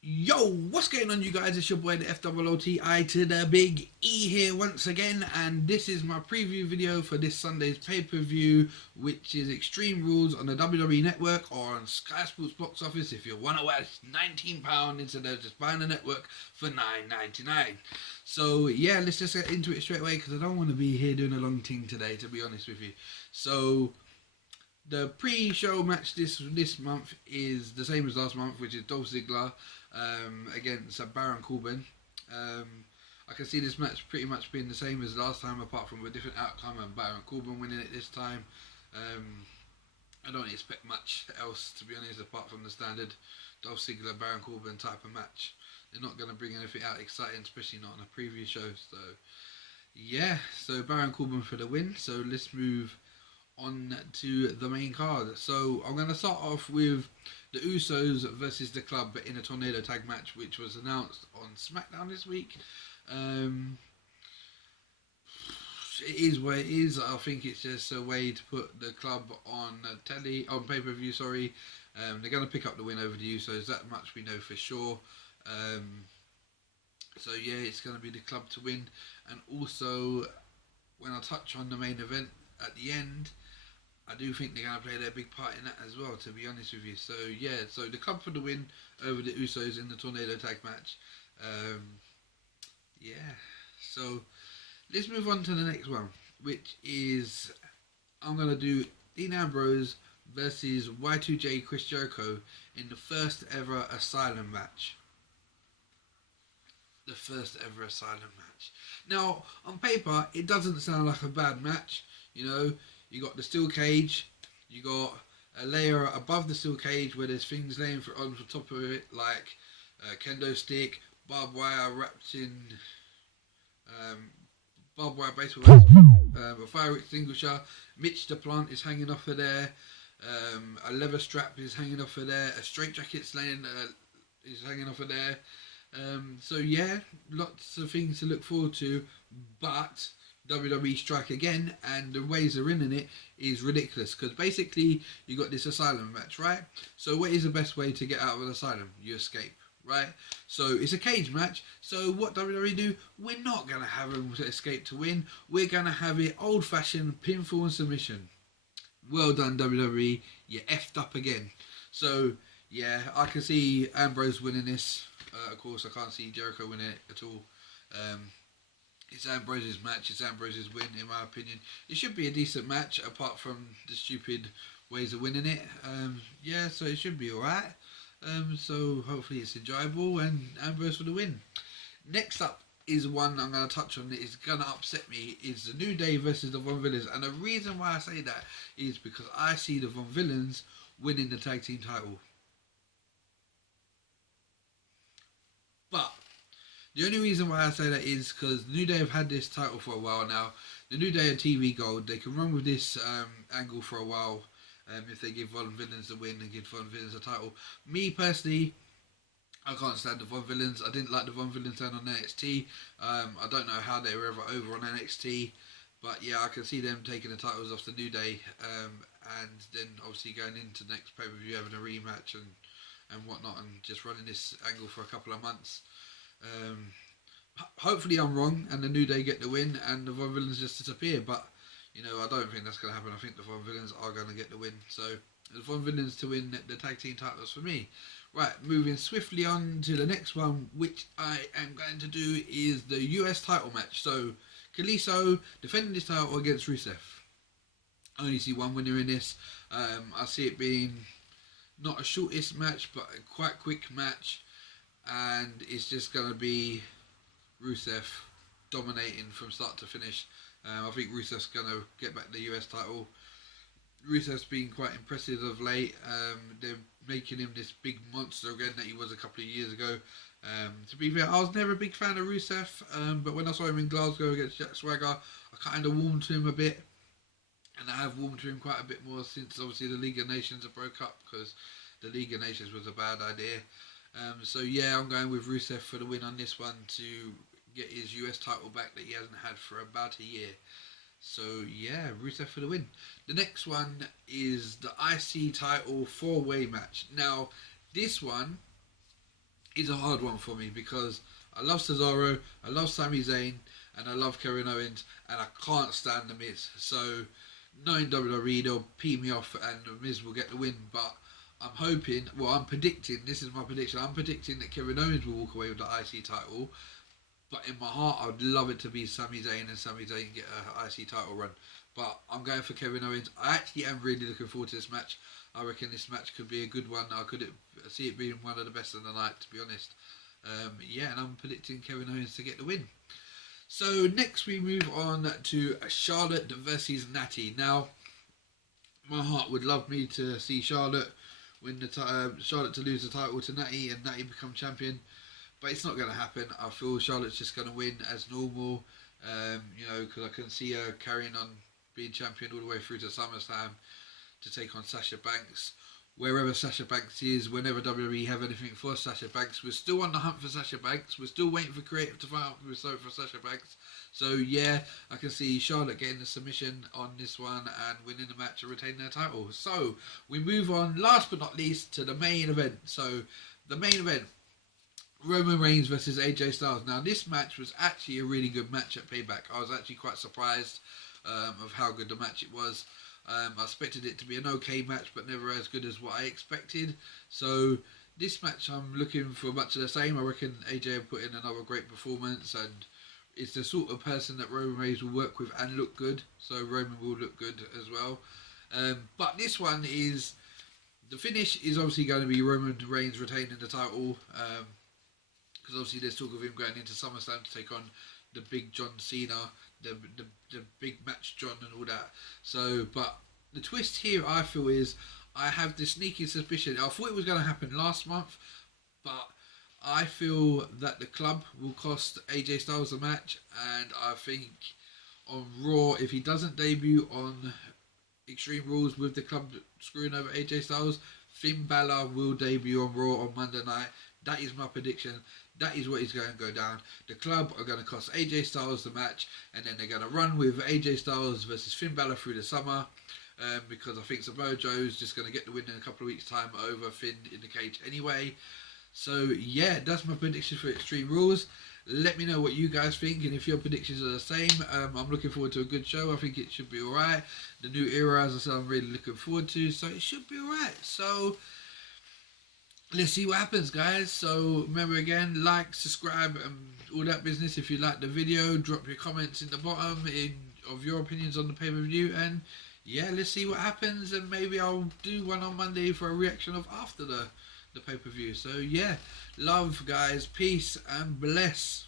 Yo, what's going on, you guys? It's your boy, the FOOTI to the big E here once again, and this is my preview video for this Sunday's pay-per-view, which is Extreme Rules on the WWE Network or on Sky Sports box office if you want to watch £19 instead of just buying the network for $9.99. So yeah, let's just get into it straight away because I don't want to be here doing a long thing today, to be honest with you. So the pre-show match this month is the same as last month, which is Dolph Ziggler against Baron Corbin. I can see this match pretty much being the same as last time, apart from a different outcome and Baron Corbin winning it this time. I don't expect much else, to be honest, apart from the standard Dolph Ziggler Baron Corbin type of match. They're not going to bring anything out exciting, especially not on a preview show. So yeah, so Baron Corbin for the win. So let's move on to the main card. So I'm going to start off with the Usos versus the Club in a tornado tag match, which was announced on SmackDown this week. It is what it is. I think it's just a way to put the Club on pay-per-view. Sorry, they're going to pick up the win over the Usos. That much we know for sure. So yeah, it's going to be the Club to win. And also, when I touch on the main event at the end, I do think they're going to play their big part in that as well, to be honest with you. So yeah, so the Club for the win over the Usos in the tornado tag match. Yeah, so let's move on to the next one, which is I'm going to do Dean Ambrose versus Y2J Chris Jericho in the first ever Asylum match. The first ever Asylum match. Now, on paper, it doesn't sound like a bad match. You know, you got the steel cage, you got a layer above the steel cage where there's things laying on the top of it, like kendo stick, barbed wire wrapped in barbed wire baseball, a fire extinguisher. Mitch the Plant is hanging off of there. A leather strap is hanging off of there. A straight jacket's is hanging off of there. So yeah, lots of things to look forward to, but WWE strike again, and the ways they're in it is ridiculous, because basically you got this Asylum match, right? So what is the best way to get out of an Asylum? You escape, right? So it's a cage match. So what WWE do? We're not going to have them escape to win. We're going to have it old-fashioned pinfall and submission. Well done, WWE. You effed up again. So yeah, I can see Ambrose winning this. Of course, I can't see Jericho winning it at all. It's Ambrose's match. It's Ambrose's win, in my opinion. It should be a decent match, apart from the stupid ways of winning it. Yeah, so it should be alright. So hopefully it's enjoyable, and Ambrose for the win. Next up is one I'm going to touch on that is going to upset me. Is the New Day versus the Von Villains. And the reason why I say that is because I see the Von Villains winning the tag team title. But the only reason why I say that is because the New Day have had this title for a while now. The New Day are TV Gold. They can run with this angle for a while if they give Von Villains the win and give Von Villains the title. Me personally, I can't stand the Von Villains. I didn't like the Von Villains turn on NXT. I don't know how they were ever over on NXT. But yeah, I can see them taking the titles off the New Day, and then obviously going into the next pay-per-view having a rematch and whatnot, and just running this angle for a couple of months. Hopefully I'm wrong and the New Day get the win and the Von Villains just disappear, but you know, I don't think that's going to happen. I think the Von Villains are going to get the win. So the Von Villains to win the tag team titles for me. Right, moving swiftly on to the next one, which I am going to do, is the US title match. So Kalisto defending this title against Rusev. I only see one winner in this. I see it being not a shortest match, but a quite quick match, and it's just going to be Rusev dominating from start to finish. I think Rusev's going to get back the US title. Rusev's been quite impressive of late. They're making him this big monster again that he was a couple of years ago. To be fair, I was never a big fan of Rusev, but when I saw him in Glasgow against Jack Swagger, I kind of warmed to him a bit. And I have warmed to him quite a bit more since obviously the League of Nations have broke up, because the League of Nations was a bad idea. So yeah, I'm going with Rusev for the win on this one to get his US title back that he hasn't had for about a year. So yeah, Rusev for the win. The next one is the IC title 4-way match. Now, this one is a hard one for me because I love Cesaro, I love Sami Zayn, and I love Kevin Owens, and I can't stand The Miz. So, knowing WWE, they'll pee me off and The Miz will get the win. But I'm hoping, well, I'm predicting, this is my prediction, I'm predicting that Kevin Owens will walk away with the IC title. But in my heart, I'd love it to be Sami Zayn and Sami Zayn get an IC title run. But I'm going for Kevin Owens. I actually am really looking forward to this match. I reckon this match could be a good one. I could see it being one of the best of the night, to be honest. Yeah, and I'm predicting Kevin Owens to get the win. So next we move on to Charlotte versus Natty. Now, my heart would love me to see Charlotte win the Charlotte to lose the title to Natty and Natty become champion, but it's not going to happen. I feel Charlotte's just going to win as normal. Because I can see her carrying on being champion all the way through to SummerSlam to take on Sasha Banks. Wherever Sasha Banks is, whenever WWE have anything for Sasha Banks, we're still on the hunt for Sasha Banks. We're still waiting for creative to find out for Sasha Banks. So yeah, I can see Charlotte getting the submission on this one and winning the match and retaining their title. So we move on, last but not least, to the main event. So the main event, Roman Reigns versus AJ Styles. Now this match was actually a really good match at Payback. I was actually quite surprised of how good the match it was. I expected it to be an okay match, but never as good as what I expected. So this match, I'm looking for much of the same. I reckon AJ will put in another great performance, and it's the sort of person that Roman Reigns will work with and look good. So Roman will look good as well. But this one is, the finish is obviously going to be Roman Reigns retaining the title. Because obviously there's talk of him going into SummerSlam to take on the big John Cena, the big match John and all that. So, but the twist here, I feel, is I have this sneaky suspicion. I thought it was going to happen last month, but I feel that the club will cost AJ Styles the match, and I think on Raw, if he doesn't debut on Extreme Rules with the club screwing over AJ Styles, Finn Balor will debut on Raw on Monday night. That is my prediction. That is what is going to go down. The club are going to cost AJ Styles the match, and then they're going to run with AJ Styles versus Finn Balor through the summer, because I think Samoa Joe's just going to get the win in a couple of weeks' time over Finn in the cage anyway. So yeah, that's my prediction for Extreme Rules. Let me know what you guys think, and if your predictions are the same. I'm looking forward to a good show. I think it should be alright. The new era, as I said, I'm really looking forward to, so it should be alright. So let's see what happens, guys. So remember again, like, subscribe, and all that business. If you like the video, drop your comments in the bottom of your opinions on the pay-per-view, and yeah, let's see what happens, and maybe I'll do one on Monday for a reaction of after the pay-per-view. So yeah, love, guys, peace and bless.